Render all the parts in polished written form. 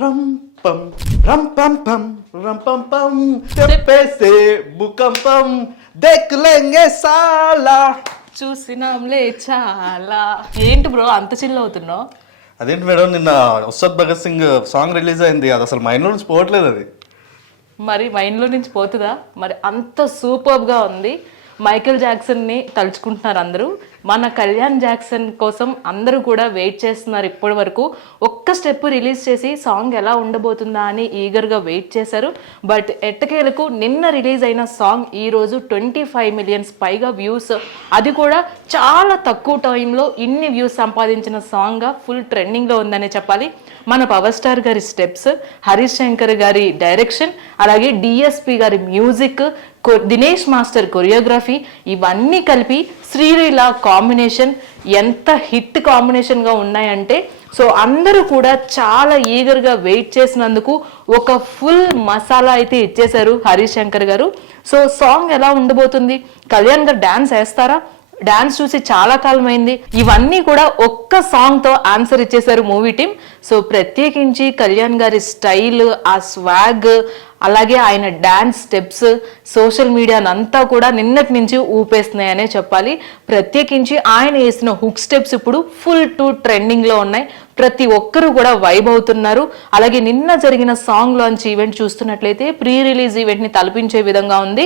రం పం రం పం పం రం పం పం చెప్పేసే భూకంపం దేఖ్లేంగే సాలా. చూసినాంలే చాలా. ఏంటి బ్రో అంత చిల్ అవుతున్నావు? అదేంటి మేడం, నిన్న ఉస్తాద్ భగత్ సింగ్ సాంగ్ రిలీజ్ అయింది, అది అసలు మైండ్లో నుంచి పోవట్లేదు. అది మరి మైండ్లో నుంచి పోతుందా? మరి అంత సూపర్గా ఉంది. మైకేల్ జాక్సన్ని తలుచుకుంటున్నారు అందరూ. మన కళ్యాణ్ జాక్సన్ కోసం అందరూ కూడా వెయిట్ చేస్తున్నారు. ఇప్పటి వరకు ఒక్క స్టెప్ రిలీజ్ చేసి సాంగ్ ఎలా ఉండబోతుందా అని ఈగర్గా వెయిట్ చేశారు. బట్ ఎట్టకేలకు నిన్న రిలీజ్ అయిన సాంగ్ ఈరోజు 25 మిలియన్స్ పైగా వ్యూస్, అది కూడా చాలా తక్కువ టైంలో ఇన్ని వ్యూస్ సంపాదించిన సాంగ్గా ఫుల్ ట్రెండింగ్లో ఉందనే చెప్పాలి. మన పవర్ స్టార్ గారి స్టెప్స్, హరీష్ శంకర్ గారి డైరెక్షన్, అలాగే డిఎస్పి గారి మ్యూజిక్, దినేష్ మాస్టర్ కొరియోగ్రఫీ, ఇవన్నీ కలిపి శ్రీలీల కాంబినేషన్ ఎంత హిట్ కాంబినేషన్గా ఉన్నాయంటే, సో అందరూ కూడా చాలా ఈగర్గా వెయిట్ చేసినందుకు ఒక ఫుల్ మసాలా అయితే ఇచ్చేశారు హరీష్ శంకర్ గారు. సో సాంగ్ ఎలా ఉండబోతుంది? కళ్యాణ్ గారు డాన్స్ వేస్తారా? డాన్స్ చూసి చాలా కాలం అయింది. ఇవన్నీ కూడా ఒక్క సాంగ్ తో ఆన్సర్ ఇచ్చేశారు మూవీ టీం. సో ప్రత్యేకించి కళ్యాణ్ గారి స్టైల్, ఆ స్వాగ్, అలాగే ఆయన డాన్స్ స్టెప్స్ సోషల్ మీడియానంతా కూడా నిన్నటి నుంచి ఊపేస్తున్నాయనే చెప్పాలి. ప్రత్యేకించి ఆయన వేసిన హుక్ స్టెప్స్ ఇప్పుడు ఫుల్ టు ట్రెండింగ్లో ఉన్నాయి. ప్రతి ఒక్కరూ కూడా వైబ్ అవుతున్నారు. అలాగే నిన్న జరిగిన సాంగ్ లాంచ్ ఈవెంట్ చూస్తున్నట్లయితే ప్రీ రిలీజ్ ఈవెంట్ని తలపించే విధంగా ఉంది.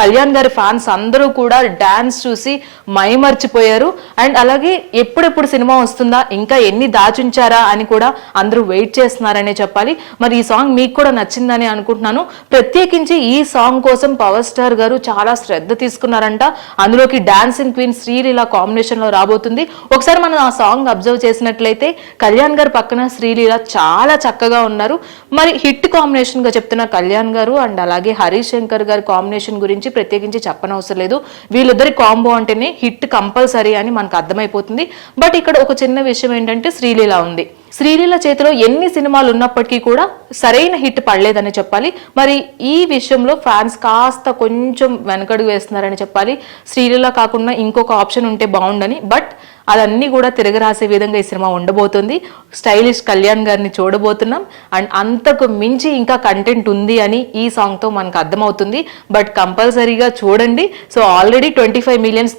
కళ్యాణ్ గారి ఫ్యాన్స్ అందరూ కూడా డాన్స్ చూసి మైమర్చిపోయారు. అండ్ అలాగే ఎప్పుడెప్పుడు సినిమా వస్తుందా, ఇంకా ఎన్ని దాచుంచారా అని కూడా అందరూ వెయిట్ చేస్తున్నారనే చెప్పాలి. మరి ఈ సాంగ్ మీకు కూడా నచ్చిందని అనుకుంటున్నాను. ప్రత్యేకించి ఈ సాంగ్ కోసం పవర్ స్టార్ గారు చాలా శ్రద్ధ తీసుకున్నారంట. అందులోకి డాన్సింగ్ క్వీన్ శ్రీలీల కాంబినేషన్ లో రాబోతుంది. ఒకసారి మనం ఆ సాంగ్ అబ్జర్వ్ చేసినట్లయితే కళ్యాణ్ గారు పక్కన శ్రీలీల చాలా చక్కగా ఉన్నారు. మరి హిట్ కాంబినేషన్ గా చెప్తున్న కళ్యాణ్ గారు అండ్ అలాగే హరీష్ శంకర్ గారి కాంబినేషన్ గురించి ప్రత్యేకించి చెప్పనవసరం లేదు. వీళ్ళిద్దరి కాంబో అంటేనే హిట్ కంపల్సరీ అని మనకు అర్థమైపోతుంది. బట్ ఇక్కడ ఒక చిన్న విషయం ఏంటంటే శ్రీలీల ఉంది. శ్రీలీల చేతిలో ఎన్ని సినిమాలు ఉన్నప్పటికీ కూడా సరైన హిట్ పడలేదని చెప్పాలి. మరి ఈ విషయంలో ఫ్యాన్స్ కాస్త కొంచెం వెనకడుగు వేస్తున్నారని చెప్పాలి. శ్రీలీల కాకుండా ఇంకొక ఆప్షన్ ఉంటే బాగుండని. బట్ అదన్నీ కూడా తిరగరాసే విధంగా ఈ సినిమా ఉండబోతుంది. స్టైలిష్ కళ్యాణ్ గారిని చూడబోతున్నాం. అండ్ అంతకు మించి ఇంకా కంటెంట్ ఉంది అని ఈ సాంగ్తో మనకు అర్థమవుతుంది. బట్ కంపల్సరీగా చూడండి. సో ఆల్రెడీ 25 మిలియన్స్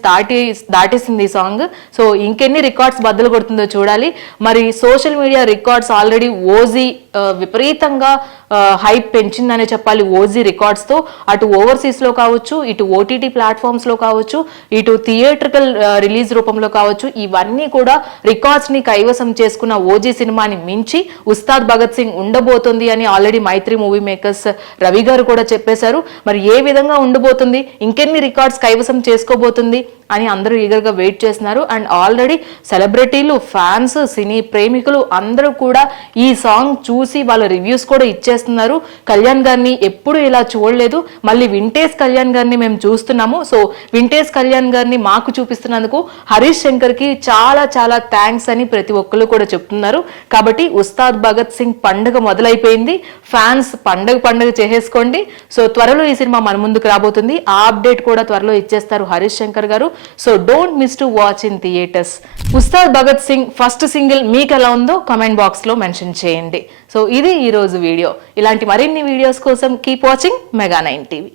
దాటేసింది ఈ సాంగ్. సో ఇంకెన్ని రికార్డ్స్ బద్దలు కొడుతుందో చూడాలి. మరి social media records already OG విపరీతంగా హైప్ పెంచిందనే చెప్పాలి. ఓజీ రికార్డ్స్తో అటు ఓవర్సీస్లో కావచ్చు, ఇటు ఓటీటీ ప్లాట్ఫామ్స్లో కావచ్చు, ఇటు థియేట్రికల్ రిలీజ్ రూపంలో కావచ్చు, ఇవన్నీ కూడా రికార్డ్స్ని కైవసం చేసుకున్న ఓజీ సినిమాని మించి ఉస్తాద్ భగత్ సింగ్ ఉండబోతుంది అని ఆల్రెడీ మైత్రి మూవీ మేకర్స్ రవి గారు కూడా చెప్పేశారు. మరి ఏ విధంగా ఉండబోతుంది, ఇంకెన్ని రికార్డ్స్ కైవసం చేసుకోబోతుంది అని అందరూ ఈగర్గా వెయిట్ చేస్తున్నారు. అండ్ ఆల్రెడీ సెలబ్రిటీలు, ఫ్యాన్స్, సినీ ప్రేమికులు అందరూ కూడా ఈ సాంగ్ చూసి వాళ్ళ రివ్యూస్ కూడా ఇచ్చేస్తున్నారు. కళ్యాణ్ గారిని ఎప్పుడు ఇలా చూడలేదు, మళ్ళీ వింటేజ్ కళ్యాణ్ గారిని మేము చూస్తున్నాము. సో వింటేజ్ కళ్యాణ్ గారిని మాకు చూపిస్తున్నందుకు హరీష్ శంకర్ కి చాలా చాలా థ్యాంక్స్ అని ప్రతి ఒక్కరు కూడా చెప్తున్నారు. కాబట్టి ఉస్తాద్ భగత్ సింగ్ పండుగ మొదలైపోయింది. ఫ్యాన్స్ పండుగ చేసేసుకోండి. సో త్వరలో ఈ సినిమా మన ముందుకు రాబోతుంది. ఆ అప్డేట్ కూడా త్వరలో ఇచ్చేస్తారు హరీష్ శంకర్ గారు. So don't miss to watch in theatres. Ustaad Bhagat Singh first single మీకు ఎలా ఉందో కామెంట్ బాక్స్ లో మెన్షన్ చేయండి. సో ఇది ఈ రోజు వీడియో. ఇలాంటి మరిన్ని వీడియోస్ కోసం కీప్ వాచింగ్ మెగా 9 టీవీ.